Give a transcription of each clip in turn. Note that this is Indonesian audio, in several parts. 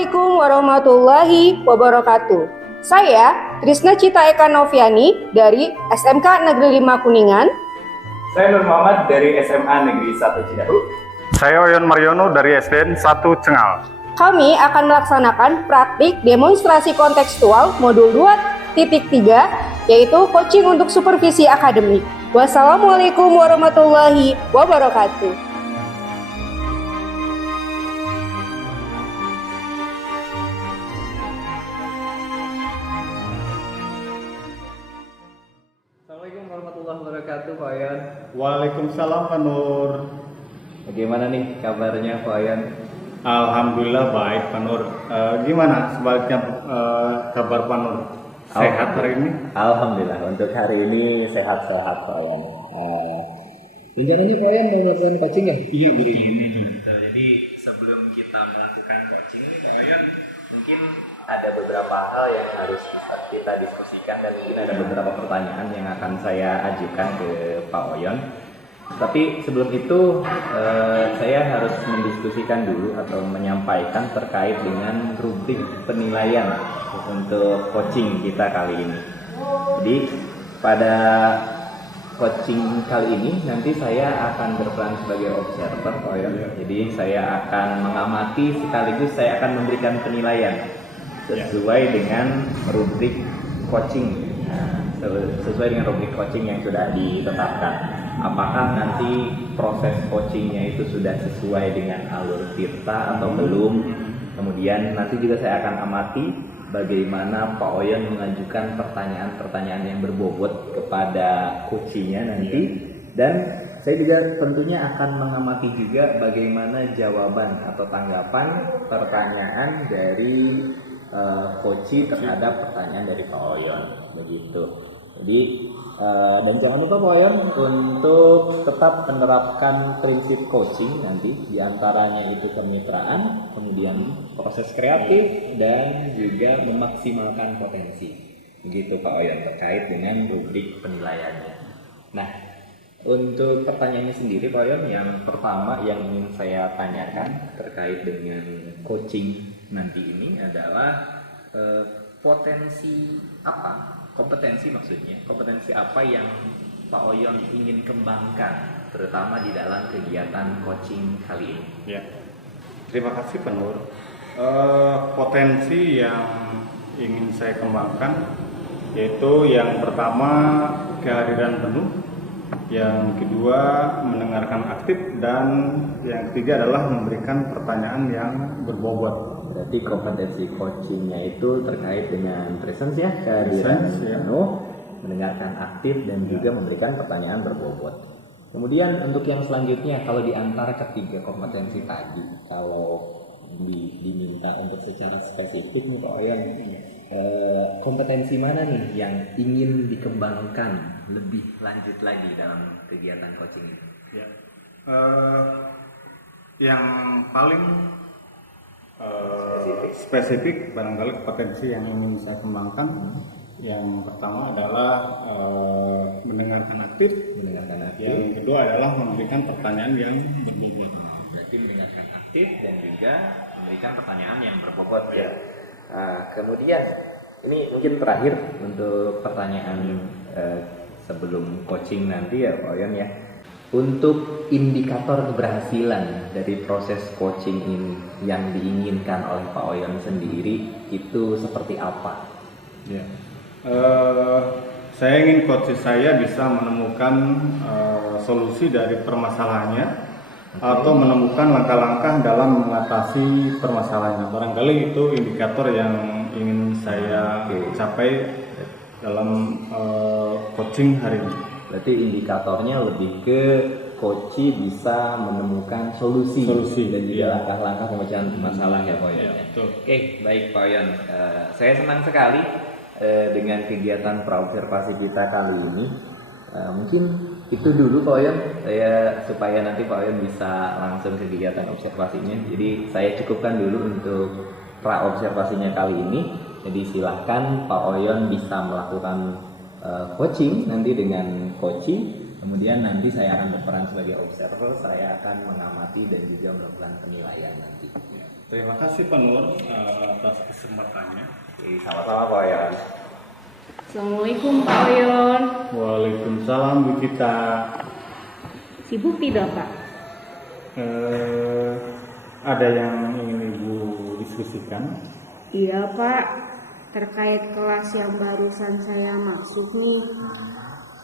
Assalamualaikum warahmatullahi wabarakatuh. Saya Trisna Cita Eka Noviani dari SMK Negeri 5 Kuningan. Saya Nur Muhammad dari SMA Negeri 1 Cidahu. Saya Oyon Mariono dari SDN 1 Cengal. Kami akan melaksanakan praktik demonstrasi kontekstual modul 2.3 yaitu coaching untuk supervisi akademik. Wassalamualaikum warahmatullahi wabarakatuh. Assalamualaikum warahmatullahi wabarakatuh, Pak Oyon. Waalaikumsalam Pak Nur. Bagaimana nih kabarnya, Pak Oyon? Alhamdulillah baik Pak Nur. Gimana sebaliknya kabar Pak Nur? Sehat hari ini? Alhamdulillah, untuk hari ini sehat-sehat, Pak Oyon. Rencananya Pak Oyon mau melakukan coaching ya? Iya betul. Jadi sebelum kita melakukan coaching nih, Pak Oyon, mungkin ada beberapa hal yang harus kita diskusikan dan mungkin ada beberapa pertanyaan yang akan saya ajukan ke Pak Oyon. Tapi sebelum itu saya harus mendiskusikan dulu atau menyampaikan terkait dengan rubrik penilaian untuk coaching kita kali ini. Jadi pada coaching kali ini nanti saya akan berperan sebagai observer, Pak Oyon. Jadi saya akan mengamati sekaligus saya akan memberikan penilaian sesuai dengan rubrik coaching. Sesuai dengan rubrik coaching yang sudah ditetapkan. Apakah nanti proses coachingnya itu sudah sesuai dengan alur Tirta atau belum? Kemudian nanti juga saya akan amati bagaimana Pak Oyon mengajukan pertanyaan-pertanyaan yang berbobot kepada coachingnya nanti. Dan saya juga tentunya akan mengamati juga bagaimana jawaban atau tanggapan pertanyaan dari coaching terhadap pertanyaan dari Pak Oyon. Begitu. Jadi dan jangan lupa Pak Oyon untuk tetap menerapkan prinsip coaching nanti, diantaranya itu kemitraan, kemudian proses kreatif dan juga memaksimalkan potensi. Begitu Pak Oyon terkait dengan rubrik penilaiannya. Nah, untuk pertanyaannya sendiri Pak Oyon, yang pertama yang ingin saya tanyakan terkait dengan coaching nanti ini adalah kompetensi apa yang Pak Oyon ingin kembangkan terutama di dalam kegiatan coaching kali ini? Ya. Terima kasih Pak Nur. Potensi yang ingin saya kembangkan yaitu yang pertama kehadiran penuh, yang kedua mendengarkan aktif, dan yang ketiga adalah memberikan pertanyaan yang berbobot. Berarti kompetensi coachingnya itu terkait dengan presence ya, kehadiran penuh, mendengarkan aktif, dan juga memberikan pertanyaan berbobot. Kemudian untuk yang selanjutnya, kalau di antara ketiga kompetensi tadi, kalau diminta untuk secara spesifik nih Pak Oyon, kompetensi mana nih yang ingin dikembangkan lebih lanjut lagi dalam kegiatan coaching ini? Ya. Yang paling spesifik barangkali potensi yang ingin saya kembangkan, yang pertama adalah mendengarkan aktif, yang kedua adalah memberikan pertanyaan yang berbobot. Berarti mendengarkan aktif dan juga memberikan pertanyaan yang berbobot ya. Kemudian ini mungkin terakhir untuk pertanyaan sebelum coaching nanti ya Pak Oyon ya. Untuk indikator keberhasilan dari proses coaching ini yang diinginkan oleh Pak Oyon sendiri itu seperti apa? Ya. Saya ingin coach saya bisa menemukan solusi dari permasalahannya, atau menemukan langkah-langkah dalam mengatasi permasalahannya. Barangkali itu indikator yang ingin saya capai dalam coaching hari ini. Berarti indikatornya lebih ke coach bisa menemukan solusi dan juga langkah-langkah pemecahan masalah ya Pak Oyon. Oke, baik Pak Oyon. Saya senang sekali dengan kegiatan praobservasi kita kali ini. Mungkin itu dulu Pak Oyon, supaya nanti Pak Oyon bisa langsung ke kegiatan observasinya. Jadi saya cukupkan dulu untuk praobservasinya kali ini. Jadi silahkan Pak Oyon bisa melakukan coaching nanti dengan coaching. Kemudian nanti saya akan berperan sebagai observer, saya akan mengamati dan juga melakukan penilaian nanti. Terima kasih Pak Nur atas kesempatannya. Sama-sama Pak Oyon. Assalamualaikum Pak Oyon. Waalaikumsalam Bu Cita. Sibuk tidak Pak? Ada yang ingin Ibu diskusikan? Iya Pak, terkait kelas yang barusan saya masuk nih.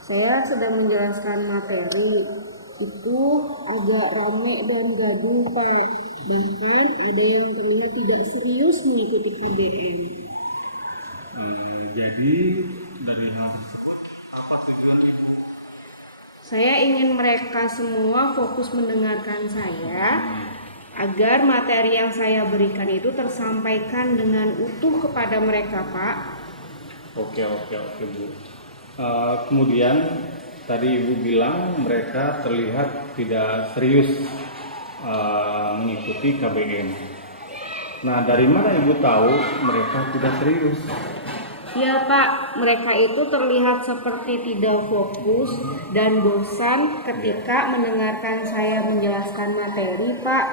Saya sedang menjelaskan materi, itu agak ramai dan gaduh Pak. Bahkan ada yang terlihat tidak serius mengikuti KBM. Jadi dari hal tersebut apa tujuan Ibu? Saya ingin mereka semua fokus mendengarkan saya, agar materi yang saya berikan itu tersampaikan dengan utuh kepada mereka Pak. Oke Bu. Kemudian tadi Ibu bilang mereka terlihat tidak serius mengikuti KBM. Nah, dari mana Ibu tahu mereka tidak serius? Ya Pak, mereka itu terlihat seperti tidak fokus dan bosan ketika mendengarkan saya menjelaskan materi Pak.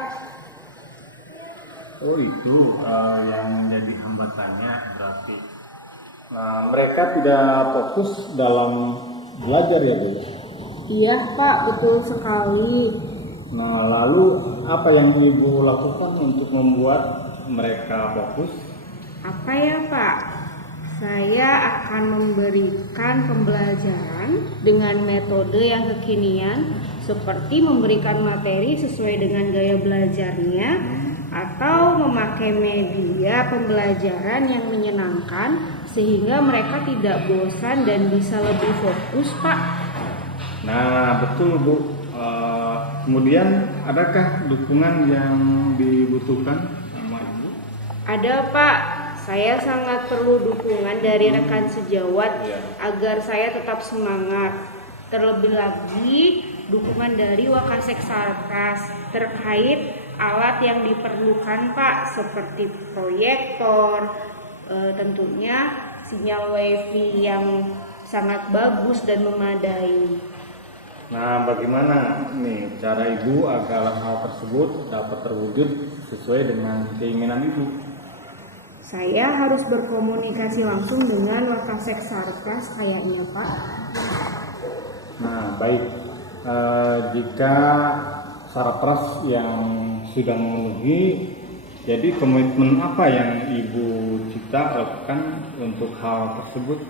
Oh itu yang jadi hambatannya berarti. Nah, mereka tidak fokus dalam belajar ya Bu? Iya Pak, betul sekali. Nah, lalu apa yang Ibu lakukan untuk membuat mereka fokus? Apa ya Pak? Saya akan memberikan pembelajaran dengan metode yang kekinian, seperti memberikan materi sesuai dengan gaya belajarnya, atau memakai media pembelajaran yang menyenangkan sehingga mereka tidak bosan dan bisa lebih fokus Pak. Nah, betul Bu. Kemudian adakah dukungan yang dibutuhkan sama Ibu? Ada Pak, saya sangat perlu dukungan dari rekan sejawat agar saya tetap semangat. Terlebih lagi dukungan dari Wakasek Sarkas terkait alat yang diperlukan Pak, seperti proyektor, tentunya sinyal wifi yang sangat bagus dan memadai. Nah, bagaimana nih cara Ibu agar hal tersebut dapat terwujud sesuai dengan keinginan Ibu? Saya harus berkomunikasi langsung dengan Wakasek Sarkas kayaknya Pak. Nah, baik. Jika syarat pras yang sudah memenuhi, jadi komitmen apa yang Ibu Cita lakukan untuk hal tersut?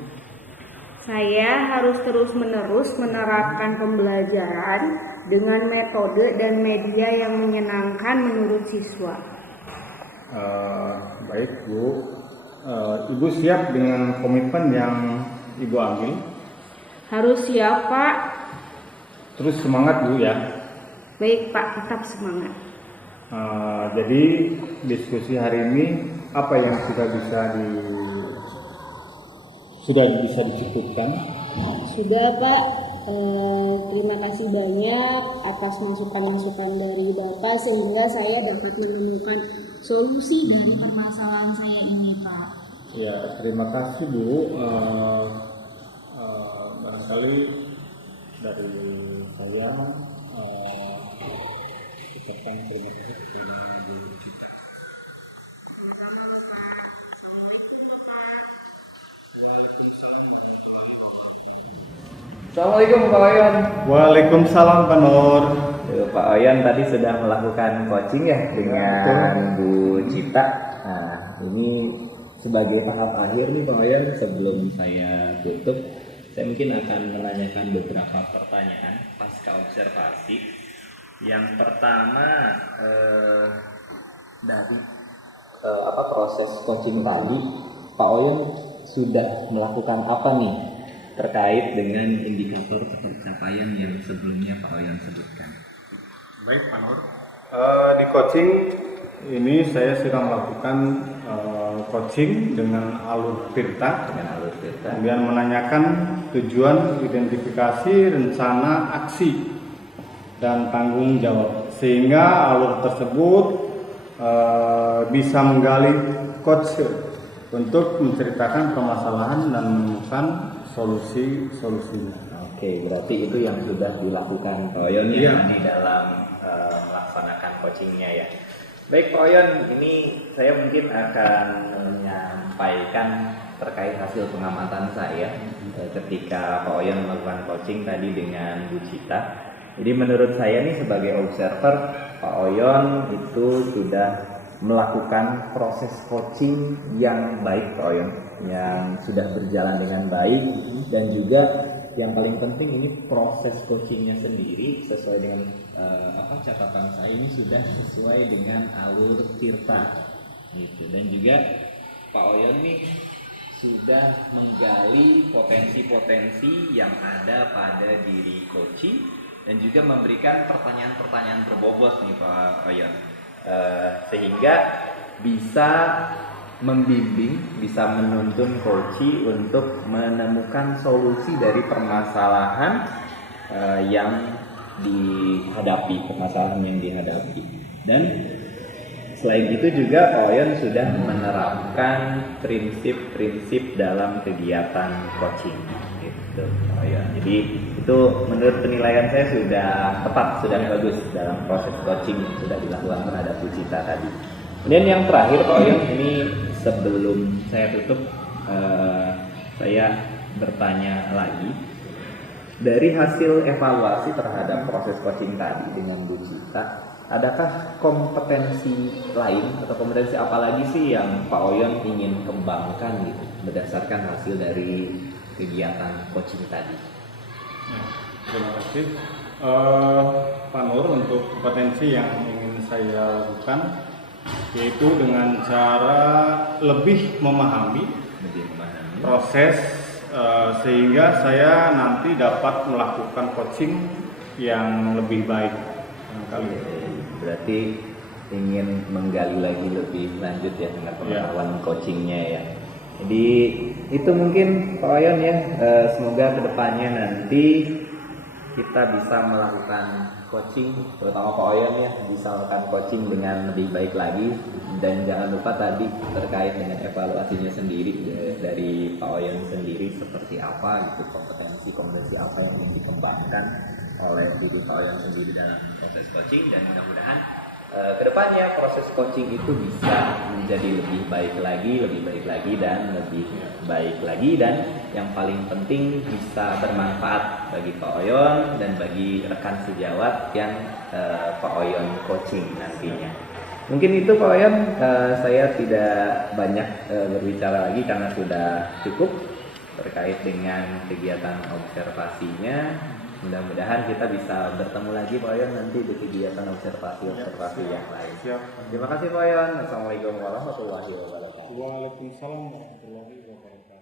Saya harus terus-menerus menerapkan pembelajaran dengan metode dan media yang menyenangkan menurut siswa. Baik Bu, Ibu siap dengan komitmen yang Ibu ambil? Harus siap Pak. Terus semangat Bu ya. Baik Pak, tetap semangat. Jadi diskusi hari ini apa yang sudah bisa dicukupkan? Sudah Pak, terima kasih banyak atas masukan-masukan dari Bapak sehingga saya dapat menemukan solusi dari permasalahan saya ini Pak. Ya, terima kasih Bu. Barangkali dari saya ucapkan terima kasih kepada Bu Cita. Assalamualaikum Pak Oyon. Waalaikumsalam Pak Nur. Pak Oyon tadi sudah melakukan coaching ya dengan Bu Cita. Nah, ini sebagai tahap akhir nih Pak Oyon, sebelum saya tutup, saya mungkin akan menanyakan beberapa pertanyaan pasca observasi. Yang pertama, dari proses coaching tadi, Pak Oyon sudah melakukan apa nih terkait dengan indikator pencapaian yang sebelumnya Pak Oyon sebutkan? Baik Pak Nur. Di coaching ini saya sudah melakukan coaching dengan alur Tirta. Kemudian menanyakan tujuan, identifikasi, rencana, aksi, dan tanggung jawab. Sehingga alur tersebut bisa menggali coach untuk menceritakan permasalahan dan menemukan solusinya. Oke, berarti itu yang sudah dilakukan Pak Oyon di dalam melaksanakan coachingnya ya. Baik Pak Oyon, ini saya mungkin akan menyampaikan terkait hasil pengamatan saya ketika Pak Oyon melakukan coaching tadi dengan Bu Cita. Jadi menurut saya nih sebagai observer, Pak Oyon itu sudah melakukan proses coaching yang baik Pak Oyon, yang sudah berjalan dengan baik, dan juga yang paling penting ini proses coachingnya sendiri sesuai dengan catatan saya ini sudah sesuai dengan alur tirta gitu. Dan juga Pak Oyon nih sudah menggali potensi-potensi yang ada pada diri coaching dan juga memberikan pertanyaan-pertanyaan berbobot nih Pak Oyon, sehingga bisa membimbing, bisa menuntun coaching untuk menemukan solusi dari permasalahan yang dihadapi, dan selain itu juga Pak Oyon sudah menerapkan prinsip-prinsip dalam kegiatan coaching gitu Pak Oyon. Jadi itu menurut penilaian saya sudah tepat, sudah bagus dalam proses coaching yang sudah dilakukan terhadap Bu Cita tadi. Kemudian yang terakhir Pak Oyon, ini sebelum saya tutup, saya bertanya lagi. Dari hasil evaluasi terhadap proses coaching tadi dengan Bu Cita, adakah kompetensi lain atau kompetensi apa lagi sih yang Pak Oyon ingin kembangkan gitu berdasarkan hasil dari kegiatan coaching tadi? Terima kasih Pak Nur untuk kompetensi yang ingin saya lakukan, yaitu dengan cara lebih memahami proses sehingga saya nanti dapat melakukan coaching yang lebih baik. Berarti ingin menggali lagi lebih lanjut ya dengan pengetahuan coachingnya ya. Jadi itu mungkin Pak Oyon ya, semoga kedepannya nanti kita bisa melakukan coaching, terutama Pak Oyon ya, bisa melakukan coaching dengan lebih baik lagi. Dan jangan lupa tadi terkait dengan evaluasinya sendiri dari Pak Oyon sendiri, seperti apa gitu kompetensi apa yang ingin dikembangkan oleh diri Pak Oyon sendiri dalam proses coaching. Dan mudah-mudahan kedepannya proses coaching itu bisa menjadi lebih baik lagi dan yang paling penting bisa bermanfaat bagi Pak Oyon dan bagi rekan sejawat yang Pak Oyon coaching nantinya. Mungkin itu Pak Oyon, saya tidak banyak berbicara lagi karena sudah cukup terkait dengan kegiatan observasinya. Mudah-mudahan kita bisa bertemu lagi Pak Oyon nanti di kegiatan observasi yang lain. Siap. Terima kasih Pak Oyon. Assalamualaikum warahmatullahi wabarakatuh. Waalaikumsalam warahmatullahi wabarakatuh.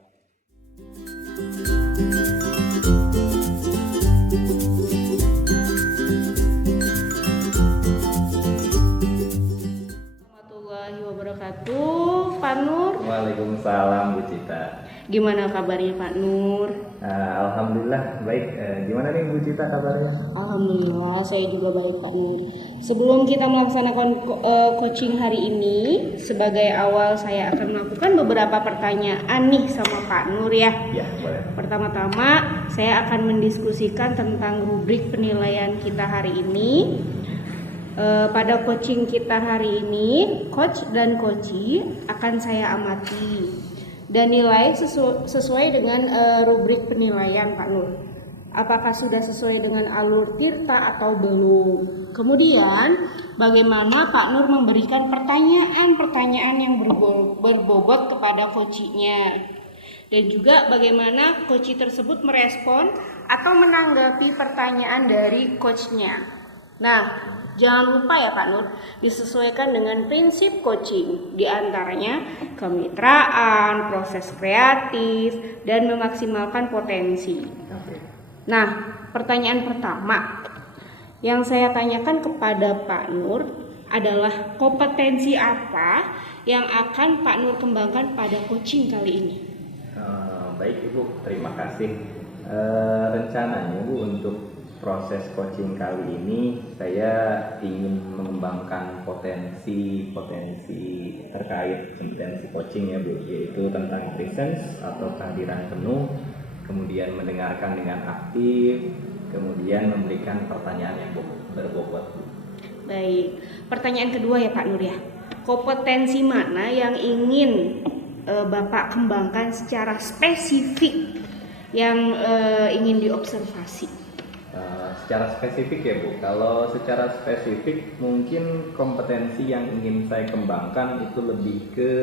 Warahmatullahi wabarakatuh. Pak Nur. Waalaikumsalam Bu Cita. Gimana kabarnya Pak Nur? Alhamdulillah baik. Gimana nih Bu Cita kabarnya? Alhamdulillah saya juga baik Pak Nur. Sebelum kita melaksanakan coaching hari ini, sebagai awal saya akan melakukan beberapa pertanyaan nih sama Pak Nur ya. Ya, boleh. Pertama-tama saya akan mendiskusikan tentang rubrik penilaian kita hari ini. Pada coaching kita hari ini, coach dan coachee akan saya amati dan nilai sesuai dengan rubrik penilaian Pak Nur. Apakah sudah sesuai dengan alur tirta atau belum? Kemudian bagaimana Pak Nur memberikan pertanyaan-pertanyaan yang berbobot kepada coachee-nya, dan juga bagaimana coachee tersebut merespon atau menanggapi pertanyaan dari coach-nya. Nah, jangan lupa ya Pak Nur, disesuaikan dengan prinsip coaching, diantaranya kemitraan, proses kreatif, dan memaksimalkan potensi. Nah, pertanyaan pertama yang saya tanyakan kepada Pak Nur adalah kompetensi apa yang akan Pak Nur kembangkan pada coaching kali ini? Baik Ibu, terima kasih. Rencananya Bu untuk proses coaching kali ini saya ingin mengembangkan potensi terkait kompetensi coaching ya Bu, yaitu tentang presence atau kehadiran penuh, kemudian mendengarkan dengan aktif, kemudian memberikan pertanyaan yang berbobot. Baik, pertanyaan kedua ya Pak Nur ya. Kompetensi mana yang ingin Bapak kembangkan secara spesifik yang ingin diobservasi? Secara spesifik ya Bu, kalau secara spesifik mungkin kompetensi yang ingin saya kembangkan itu lebih ke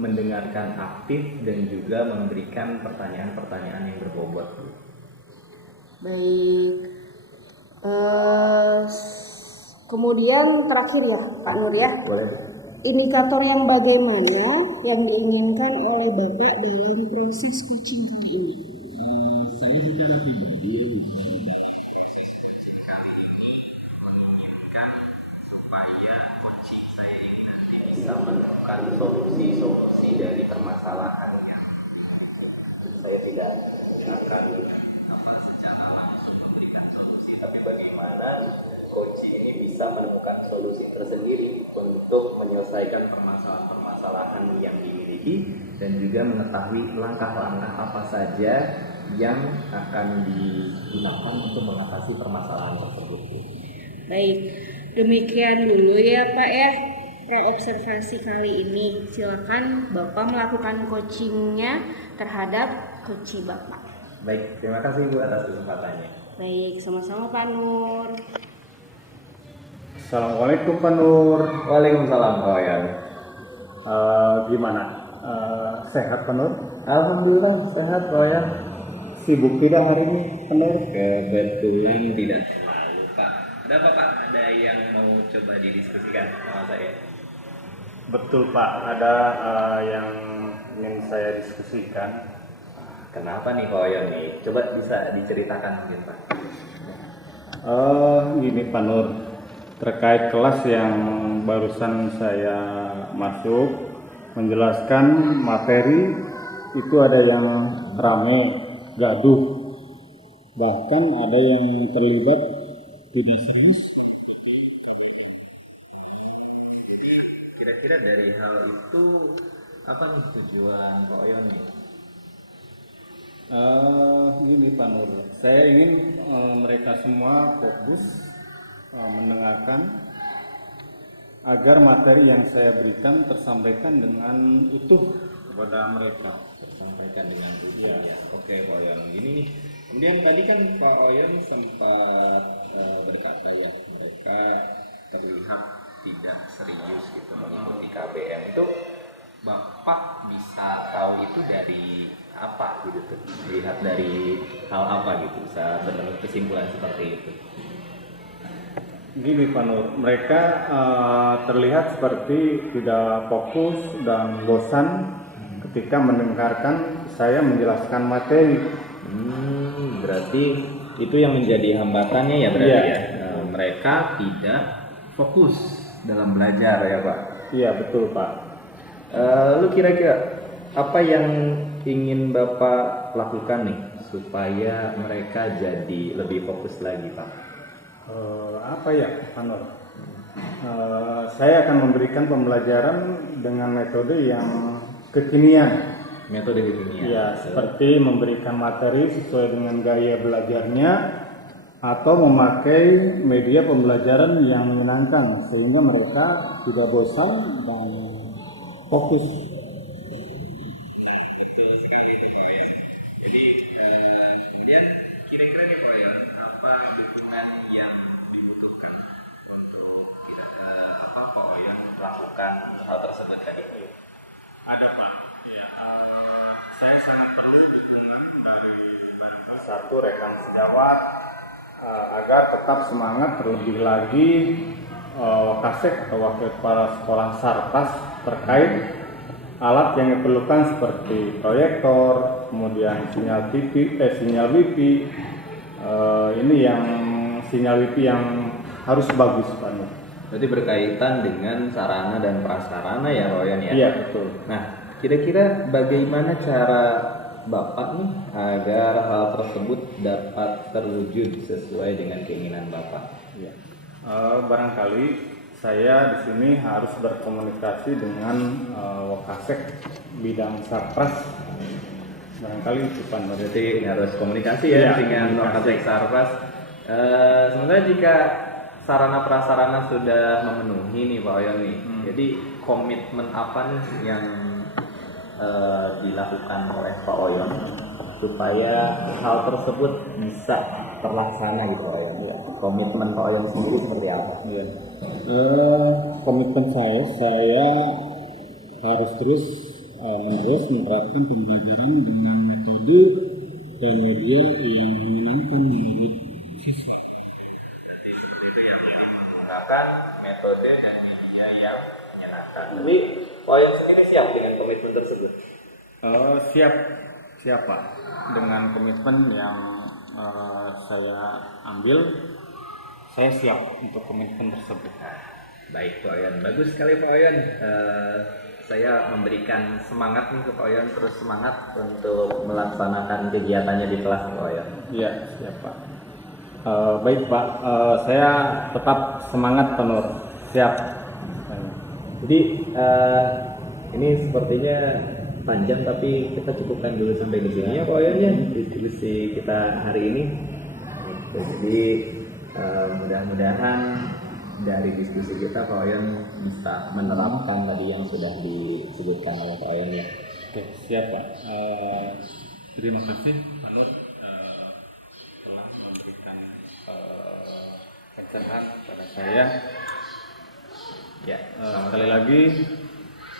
mendengarkan aktif dan juga memberikan pertanyaan-pertanyaan yang berbobot Bu. Baik. Kemudian terakhir ya Pak Nur ya. Boleh? Indikator yang bagaimana yang diinginkan oleh Bapak dalam proses coaching kali ini? Saya secara pribadi menginginkan supaya coaching saya ini nanti bisa menemukan solusi-solusi dari permasalahan yang saya tidak akan secara langsung memberikan solusi, tapi bagaimana coaching ini bisa menemukan solusi tersendiri untuk menyelesaikan permasalahan-permasalahan yang dimiliki dan juga mengetahui langkah-langkah apa saja yang akan digunakan untuk mengatasi permasalahan tersebut. Baik, demikian dulu ya Pak ya observasi kali ini. Silakan Bapak melakukan coachingnya terhadap coachee Bapak. Baik, terima kasih Bu atas kesempatannya. Baik, sama-sama Pak Nur. Assalamualaikum Pak Nur. Waalaikumsalam Pak Wayan. Gimana? Sehat Pak Nur? Alhamdulillah sehat Pak Wayan. Sibuk tidak hari ini Pak Nur? Kebetulan tidak terlalu Pak. Ada apa Pak? Ada yang mau coba didiskusikan sama saya? Betul Pak, ada yang ingin saya diskusikan. Kenapa nih Pak Wayan nih? Coba bisa diceritakan mungkin Pak. Gini Pak Nur, terkait kelas yang barusan saya masuk, menjelaskan materi itu ada yang rame, gaduh, bahkan ada yang terlibat tidak serius. Kira-kira dari hal itu apa nih tujuan Pak Wayan nih? Gini Pak Nur, saya ingin mereka semua fokus mendengarkan agar materi yang saya berikan tersampaikan dengan utuh kepada mereka. Tersampaikan dengan utuh ya. Oke Pak Wayan. Ini kemudian tadi kan Pak Wayan sempat berkata ya mereka terlihat tidak serius gitu mengikuti KBM itu. Bapak bisa tahu itu dari apa gitu tuh? Dilihat dari hal apa gitu bisa berkesimpulan seperti itu? Gini Pak Nur, mereka terlihat seperti tidak fokus dan bosan ketika mendengarkan saya menjelaskan materi. Berarti itu yang menjadi hambatannya ya berarti Iya. ya? Mereka tidak fokus dalam belajar ya Pak? Iya betul Pak. Lu kira-kira apa yang ingin Bapak lakukan nih supaya mereka jadi lebih fokus lagi Pak? Apa ya Pak Nur? Saya akan memberikan pembelajaran dengan metode yang kekinian. Metode kekinian. Ya, seperti memberikan materi sesuai dengan gaya belajarnya atau memakai media pembelajaran yang menyenangkan sehingga mereka tidak bosan dan fokus. Jadi kemudian kira-kira nih Pak Yon, apa dukungan yang dibutuhkan untuk Pak Oyon melakukan hal tersebut kan itu? Ada Pak. Ya, saya sangat perlu dukungan dari barangkali satu rekan sejawat agar tetap semangat terlebih lagi Wakasek atau wakil kepala sekolah Sarpas terkait alat yang diperlukan seperti proyektor, kemudian sinyal TV, sinyal WiFi. Ini yang sinyal WiFi yang harus bagus Pak Nur. Berarti berkaitan dengan sarana dan prasarana ya Pak Oyon ya? Iya betul. Nah, kira-kira bagaimana cara Bapak nih agar hal tersebut dapat terwujud sesuai dengan keinginan Bapak? Ya. Barangkali saya di sini harus berkomunikasi dengan Wakasek bidang Sarpras. Barangkali itu Pak Nur. Berarti harus komunikasi ya, Iya, dengan komunikasi. Wakasek Sarpras. Sementara jika sarana prasarana sudah memenuhi nih Pak Oyon nih. Jadi komitmen apa nih yang dilakukan oleh Pak Oyon supaya hal tersebut bisa terlaksana gitu Pak Oyon? Ya. Komitmen Pak Oyon sendiri seperti apa? Ya. Komitmen saya harus terus menerus menerapkan pembelajaran dengan metode dan media yang menyenangkan menurut siswa. Itu yang menggunakan metode dan media yang menyenangkan. Tapi Pak Oyon sendiri siap dengan komitmen tersebut? Siap Pak, dengan komitmen yang saya ambil, saya siap untuk komitmen tersebut. Baik Pak Oyon, bagus sekali Pak Oyon. Saya memberikan semangat nih ke Pak Oyon, terus semangat untuk melaksanakan kegiatannya di kelas Pak Oyon. Iya, siap Pak. Baik Pak, saya tetap semangat Pak. Siap. Jadi ini sepertinya panjang, tapi kita cukupkan dulu sampai di sini ya Pak Oyon ya, diskusi kita hari ini. Jadi mudah-mudahan dari diskusi kita Pak Oyon bisa menerapkan tadi yang sudah disebutkan oleh Pak Oyon ya. Oke, siap Pak. Terima kasih Pak Nur telah memberikan pencerahan kepada saya. Ya, sekali lagi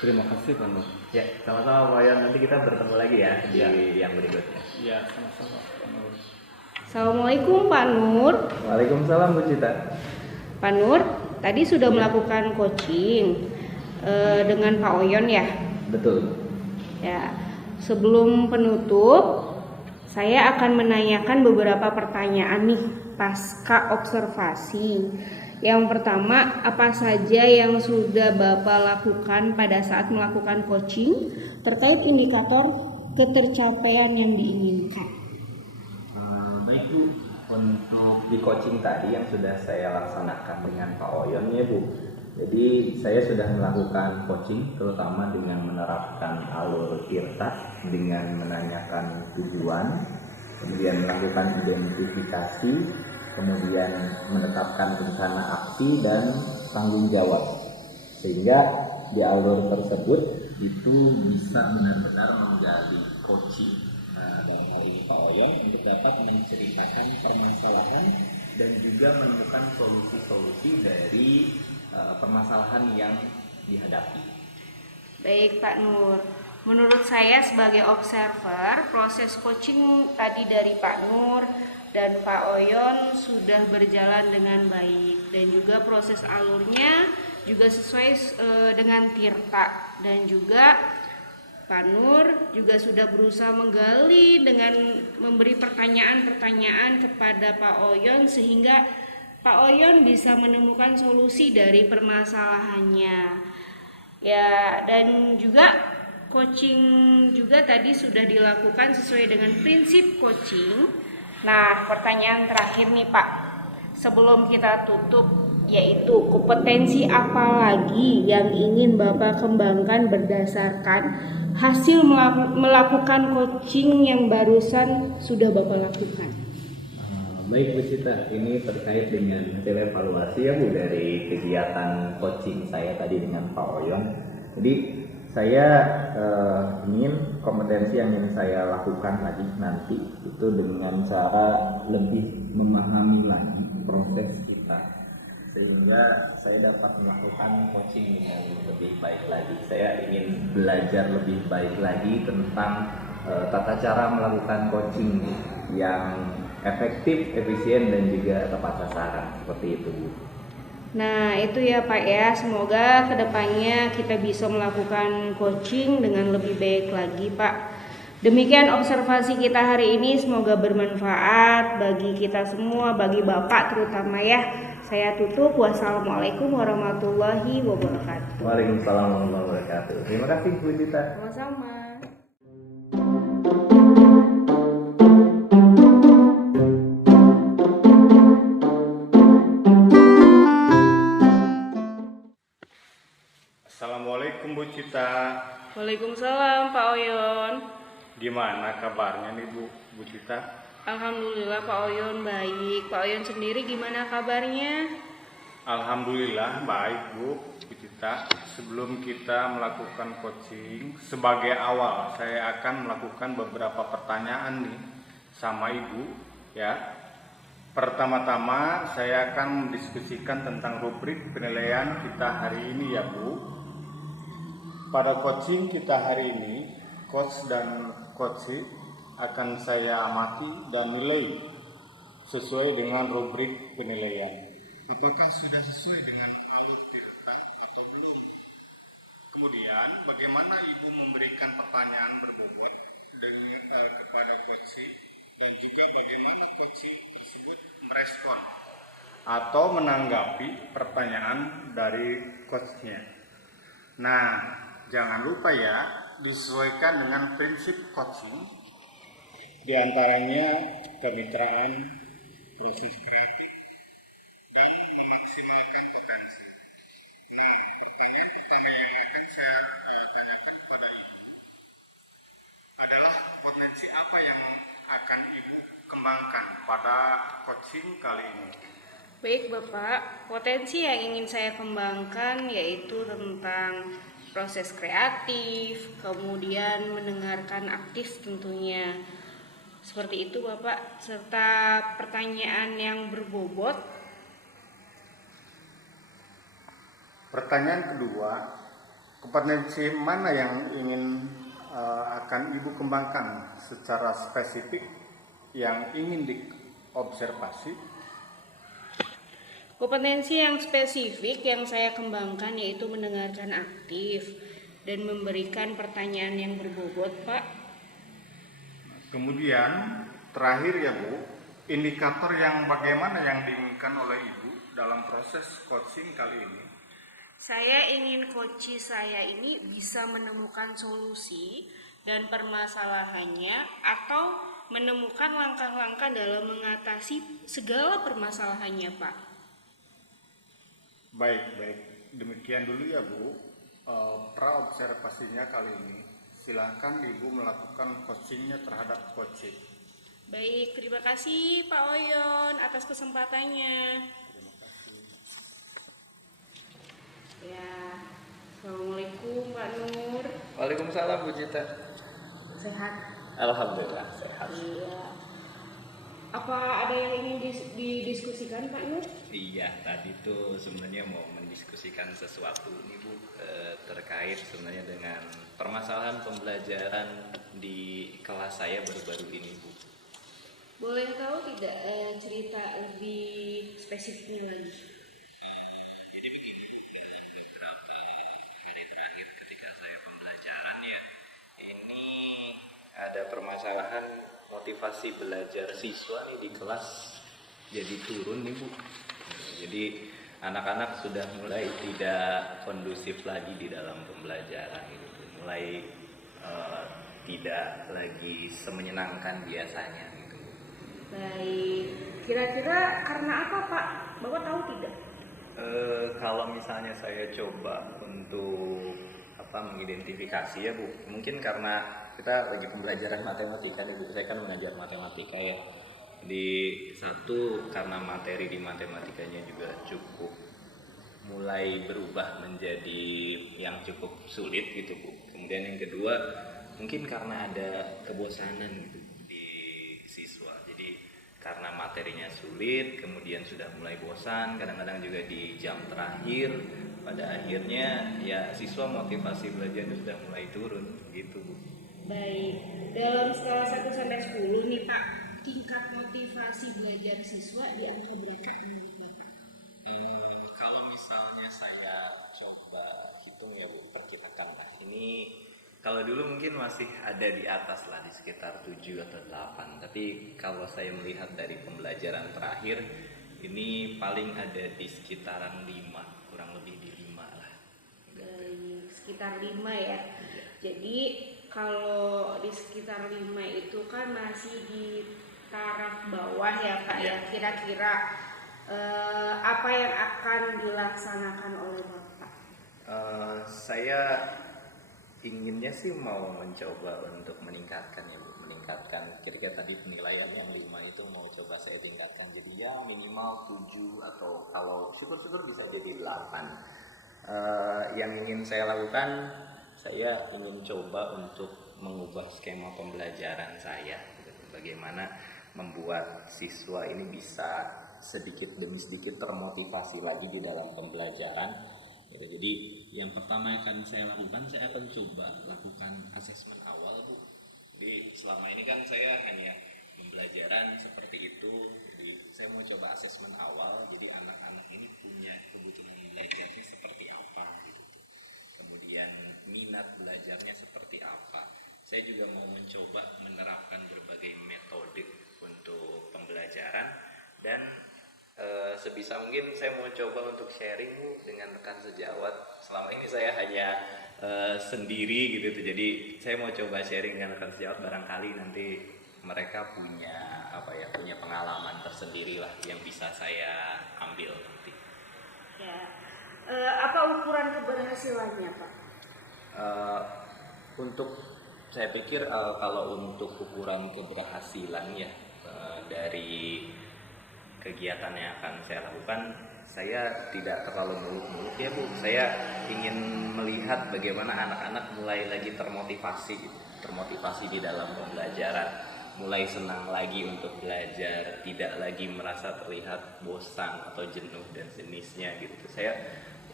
terima kasih Pak Nur. Ya, sama-sama Pak Oyon. Nanti kita bertemu lagi ya di yang berikutnya. Ya, sama-sama Pak Nur. Assalamualaikum Pak Nur. Waalaikumsalam Bu Cita. Pak Nur, tadi sudah melakukan coaching dengan Pak Oyon ya? Betul. Ya, sebelum penutup, saya akan menanyakan beberapa pertanyaan nih pasca observasi. Yang pertama, apa saja yang sudah Bapak lakukan pada saat melakukan coaching terkait indikator ketercapaian yang diinginkan? Baik Bu, untuk di coaching tadi yang sudah saya laksanakan dengan Pak Oyon ya Bu. Jadi saya sudah melakukan coaching terutama dengan menerapkan alur IRTA dengan menanyakan tujuan, kemudian melakukan identifikasi, kemudian menetapkan rencana aksi dan tanggung jawab. Sehingga di alur tersebut itu bisa benar-benar menggali coaching. Dalam hal ini Pak Oyon untuk dapat menceritakan permasalahan dan juga menemukan solusi-solusi dari permasalahan yang dihadapi. Baik Pak Nur, menurut saya sebagai observer, proses coaching tadi dari Pak Nur dan Pak Oyon sudah berjalan dengan baik dan juga proses alurnya juga sesuai dengan TIRTA, dan juga Pak Nur juga sudah berusaha menggali dengan memberi pertanyaan-pertanyaan kepada Pak Oyon sehingga Pak Oyon bisa menemukan solusi dari permasalahannya. Ya, dan juga coaching juga tadi sudah dilakukan sesuai dengan prinsip coaching. Nah, pertanyaan terakhir nih Pak, sebelum kita tutup, yaitu kompetensi apa lagi yang ingin Bapak kembangkan berdasarkan hasil melakukan coaching yang barusan sudah Bapak lakukan? Baik Bu Cita, ini terkait dengan hasil evaluasi ya Bu dari kegiatan coaching saya tadi dengan Pak Oyon. Jadi saya ingin kompetensi yang ingin saya lakukan lagi nanti itu dengan cara lebih memahami lagi proses kita, sehingga saya dapat melakukan coaching dengan lebih baik lagi. Saya ingin belajar lebih baik lagi tentang tata cara melakukan coaching yang efektif, efisien, dan juga tepat sasaran, seperti itu Bu. Nah itu ya Pak ya, semoga kedepannya kita bisa melakukan coaching dengan lebih baik lagi Pak. Demikian observasi kita hari ini, semoga bermanfaat bagi kita semua, bagi Bapak terutama ya. Saya tutup, wassalamualaikum warahmatullahi wabarakatuh. Waalaikumsalam warahmatullahi wabarakatuh. Terima kasih Bu Cita. Sama-sama. Assalamualaikum Bu Cita. Waalaikumsalam Pak Oyon. Gimana kabarnya nih Bu Cita? Alhamdulillah Pak Oyon baik. Pak Oyon sendiri gimana kabarnya? Alhamdulillah baik Bu Cita. Sebelum kita melakukan coaching, sebagai awal saya akan melakukan beberapa pertanyaan nih sama Ibu ya. Pertama-tama saya akan mendiskusikan tentang rubrik penilaian kita hari ini ya Bu. Pada coaching kita hari ini, coach dan coachee akan saya amati dan nilai sesuai dengan rubrik penilaian. Apakah sudah sesuai dengan alur tirta atau belum? Kemudian, bagaimana Ibu memberikan pertanyaan berbobot kepada coachee dan juga bagaimana coachee tersebut merespon atau menanggapi pertanyaan dari coachnya. Nah, jangan lupa ya, disesuaikan dengan prinsip coaching, diantaranya kemitraan, proses kreatif, dan memaksimalkan potensi. Nah, pertanyaan utama yang akan saya tanyakan kepada Ibu adalah potensi apa yang akan Ibu kembangkan pada coaching kali ini? Baik Bapak, potensi yang ingin saya kembangkan yaitu tentang proses kreatif, kemudian mendengarkan aktif tentunya. Seperti itu Bapak, serta pertanyaan yang berbobot. Pertanyaan kedua, kompetensi mana yang ingin akan Ibu kembangkan secara spesifik yang ingin diobservasi? Kompetensi yang spesifik yang saya kembangkan yaitu mendengarkan aktif dan memberikan pertanyaan yang berbobot, Pak. Kemudian terakhir ya Bu, indikator yang bagaimana yang diinginkan oleh Ibu dalam proses coaching kali ini? Saya ingin coach saya ini bisa menemukan solusi dan permasalahannya atau menemukan langkah-langkah dalam mengatasi segala permasalahannya, Pak. Baik, demikian dulu ya Bu, pra-observasinya kali ini. Silakan Ibu melakukan coachingnya terhadap coaching. Baik, terima kasih Pak Oyon atas kesempatannya. Terima kasih. Ya, Assalamualaikum Pak Nur. Waalaikumsalam Bu Cita. Sehat? Alhamdulillah sehat. Iya. Apa ada yang ingin didiskusikan Pak Nur? Iya, tadi tuh sebenarnya mau mendiskusikan sesuatu nih Bu, terkait sebenarnya dengan permasalahan pembelajaran di kelas saya baru-baru ini Bu. Boleh tahu tidak cerita lebih spesifiknya lagi? Jadi begini Bu, dalam beberapa hari terakhir ketika saya pembelajaran ya, ini ada permasalahan motivasi belajar siswa nih di kelas jadi turun nih Bu. Jadi anak-anak sudah mulai tidak kondusif lagi di dalam pembelajaran gitu, mulai tidak lagi semenyenangkan biasanya gitu. Baik, kira-kira karena apa Pak? Bapak tahu tidak? Kalau misalnya saya coba untuk mengidentifikasi ya Bu, mungkin karena kita lagi pembelajaran matematika nih Bu, saya kan mengajar matematika ya. Di satu, karena materi di matematikanya juga cukup mulai berubah menjadi yang cukup sulit gitu Bu. Kemudian yang kedua, mungkin karena ada kebosanan gitu di siswa. Jadi karena materinya sulit, kemudian sudah mulai bosan, kadang-kadang juga di jam terakhir, pada akhirnya ya siswa motivasi belajarnya sudah mulai turun gitu Bu. Baik, dalam skala 1 sampai 10 nih Pak, tingkat motivasi belajar siswa di angka berapa menurut Bapak? Kalau misalnya saya coba hitung ya Bu, perkirakan lah. Ini kalau dulu mungkin masih ada di atas lah, di sekitar 7 atau 8. Tapi kalau saya melihat dari pembelajaran terakhir, ini paling ada di sekitaran 5, kurang lebih di 5 lah. Baik, sekitar 5 ya. Jadi kalau di sekitar 5 itu kan masih di taraf bawah ya Kak ya. Kira-kira apa yang akan dilaksanakan oleh Bapak? Saya inginnya sih mau mencoba untuk meningkatkan ya Bu, tingkatkan. Kira-kira tadi penilaian yang 5 itu mau coba saya tingkatkan jadi ya minimal 7 atau kalau syukur-syukur bisa jadi 8. Yang ingin saya lakukan, saya ingin coba untuk mengubah skema pembelajaran saya. Bagaimana membuat siswa ini bisa sedikit demi sedikit termotivasi lagi di dalam pembelajaran. Jadi yang pertama yang akan saya lakukan, saya akan coba lakukan asesmen awal, Bu. Jadi selama ini kan saya hanya pembelajaran seperti itu. Jadi saya mau coba asesmen awal. Jadi anak-anak ini punya kebutuhan belajarnya seperti apa gitu. Kemudian minat belajarnya seperti apa. Saya juga mau mencoba menerapkan berbagai metode untuk pembelajaran dan sebisa mungkin saya mau coba untuk sharing dengan rekan sejawat. Selama ini saya hanya sendiri gitu, jadi saya mau coba sharing dengan rekan sejawat, barangkali nanti mereka punya punya pengalaman tersendiri lah yang bisa saya ambil nanti. Ya, apa ukuran keberhasilannya, Pak? Untuk saya pikir kalau untuk ukuran keberhasilan ya dari kegiatan yang akan saya lakukan, saya tidak terlalu muluk-muluk ya Bu. Saya ingin melihat bagaimana anak-anak mulai lagi termotivasi di dalam pembelajaran, mulai senang lagi untuk belajar, tidak lagi merasa terlihat bosan atau jenuh dan jenisnya gitu. Saya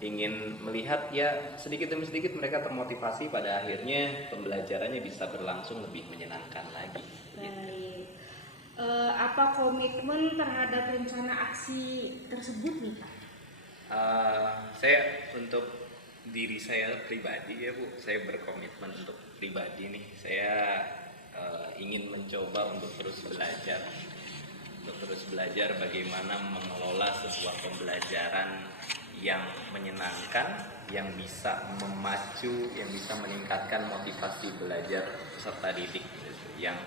ingin melihat ya sedikit demi sedikit mereka termotivasi, pada akhirnya pembelajarannya bisa berlangsung lebih menyenangkan lagi. Baik. Apa komitmen terhadap rencana aksi tersebut nih, Pak? Saya untuk diri saya pribadi ya Bu, saya berkomitmen untuk pribadi nih. Saya ingin mencoba untuk terus belajar bagaimana mengelola sebuah pembelajaran yang menyenangkan, yang bisa memacu, yang bisa meningkatkan motivasi belajar peserta didik, yang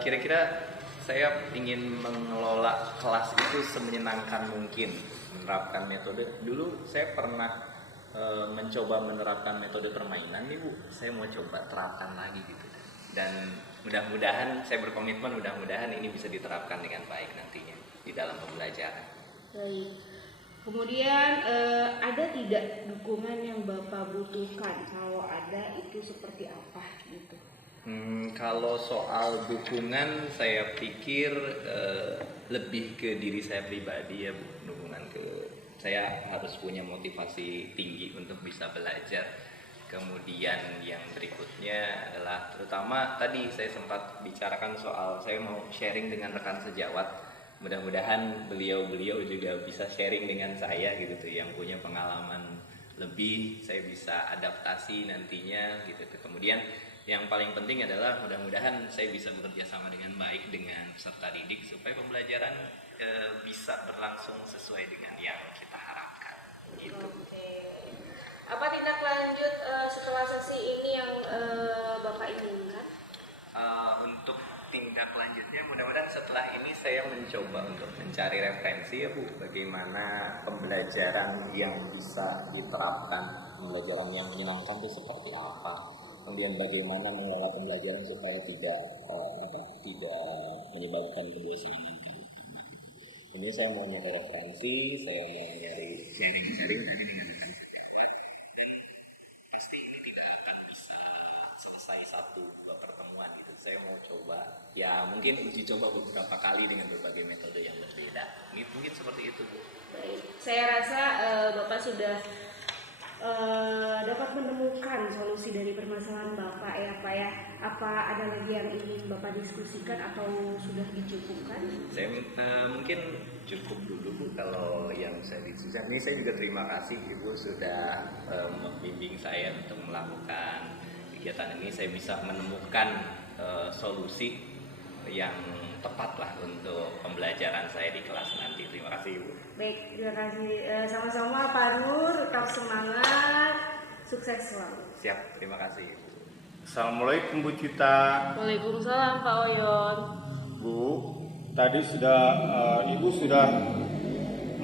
kira-kira saya ingin mengelola kelas itu semenyenangkan mungkin, menerapkan metode. Dulu saya pernah mencoba menerapkan metode permainan nih Bu, saya mau coba terapkan lagi gitu. Dan mudah-mudahan saya berkomitmen, mudah-mudahan ini bisa diterapkan dengan baik nantinya di dalam pembelajaran. Baik. Kemudian ada tidak dukungan yang Bapak butuhkan? Kalau ada, itu seperti apa gitu? Kalau soal dukungan, saya pikir lebih ke diri saya pribadi ya Bu. Dukungan saya harus punya motivasi tinggi untuk bisa belajar. Kemudian yang berikutnya adalah terutama tadi saya sempat bicarakan soal saya mau sharing dengan rekan sejawat. Mudah-mudahan beliau juga bisa sharing dengan saya gitu tuh, yang punya pengalaman lebih, saya bisa adaptasi nantinya gitu tuh. Kemudian yang paling penting adalah mudah-mudahan saya bisa bekerja sama dengan baik dengan peserta didik supaya pembelajaran bisa berlangsung sesuai dengan yang kita harapkan gitu. Oke. Apa tindak lanjut setelah sesi ini yang Bapak inginkan? Untuk tindak lanjutnya mudah-mudahan setelah ini saya mencoba untuk mencari referensi ya Bu, bagaimana pembelajaran yang bisa diterapkan, pembelajaran yang menyenangkan itu seperti apa, kemudian bagaimana mengelola pembelajaran supaya tidak menyebabkan kebosanan. Ini saya mau mencari referensi, saya mau mencari sharing dengan rekan saya, dan pasti ini tidak akan bisa selesai 1-2 pertemuan gitu. Saya mau coba ya mungkin uji coba beberapa kali dengan berbagai metode yang berbeda. Mungkin seperti itu Bu. Baik. Saya rasa Bapak sudah dapat menemukan solusi dari permasalahan Bapak ya Pak ya. Apa ada lagi yang ingin Bapak diskusikan atau sudah dicukupkan? Saya mungkin cukup dulu Bu kalau yang saya diskusikan. Ini saya juga terima kasih Ibu sudah membimbing saya untuk melakukan kegiatan ini. Saya bisa menemukan solusi yang tepat lah untuk pembelajaran saya di kelas nanti. Terima kasih Ibu. Baik, terima kasih. Sama-sama Pak Nur, tetap semangat, sukses selalu. Siap, terima kasih. Assalamualaikum Bu Cita. Waalaikumsalam Pak Oyon. Bu, tadi Ibu sudah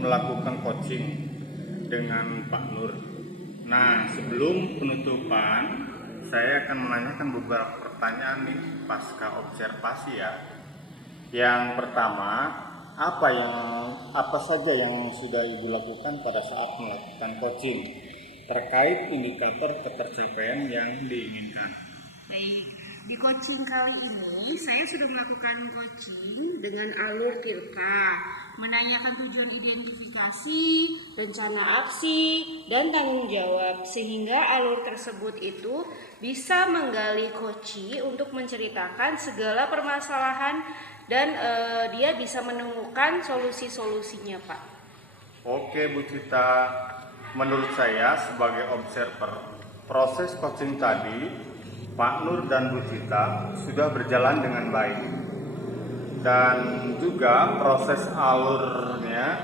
melakukan coaching dengan Pak Nur. Nah, sebelum penutupan, saya akan menanyakan beberapa pertanyaan nih pasca observasi ya. Yang pertama, apa saja yang sudah Ibu lakukan pada saat melakukan coaching terkait indikator ketercapaian yang diinginkan? Baik, di coaching kali ini saya sudah melakukan coaching dengan alur TIRTA, menanyakan tujuan identifikasi, rencana aksi, dan tanggung jawab, sehingga alur tersebut itu bisa menggali coachee untuk menceritakan segala permasalahan dan dia bisa menemukan solusi-solusinya, Pak. Oke Bu Cita, menurut saya sebagai observer, proses coaching tadi Pak Nur dan Bu Cita sudah berjalan dengan baik. Dan juga proses alurnya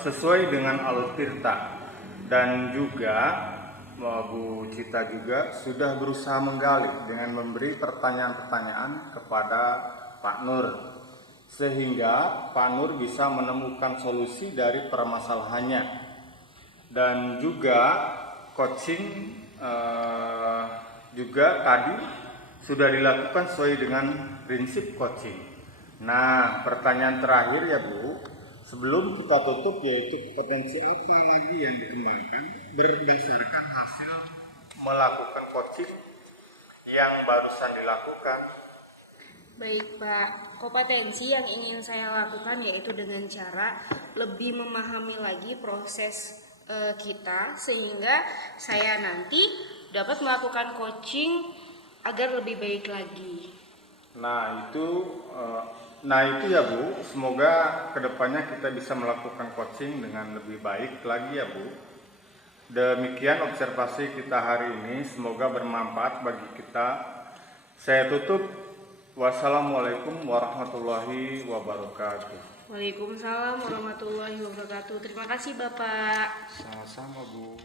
sesuai dengan alur TIRTA. Dan juga Bu Cita juga sudah berusaha menggali dengan memberi pertanyaan-pertanyaan kepada Pak Nur, sehingga Pak Nur bisa menemukan solusi dari permasalahannya. Dan juga coaching juga tadi sudah dilakukan sesuai dengan prinsip coaching. Nah, pertanyaan terakhir ya Bu, sebelum kita tutup, yaitu potensi apa lagi yang dikembangkan berdasarkan hasil melakukan coaching yang barusan dilakukan? Baik Pak, kompetensi yang ingin saya lakukan yaitu dengan cara lebih memahami lagi proses kita, sehingga saya nanti dapat melakukan coaching agar lebih baik lagi. Nah itu ya Bu, semoga kedepannya kita bisa melakukan coaching dengan lebih baik lagi ya Bu. Demikian observasi kita hari ini, semoga bermanfaat bagi kita. Saya tutup. Wassalamualaikum warahmatullahi wabarakatuh. Waalaikumsalam warahmatullahi wabarakatuh. Terima kasih Bapak. Sama-sama Bu.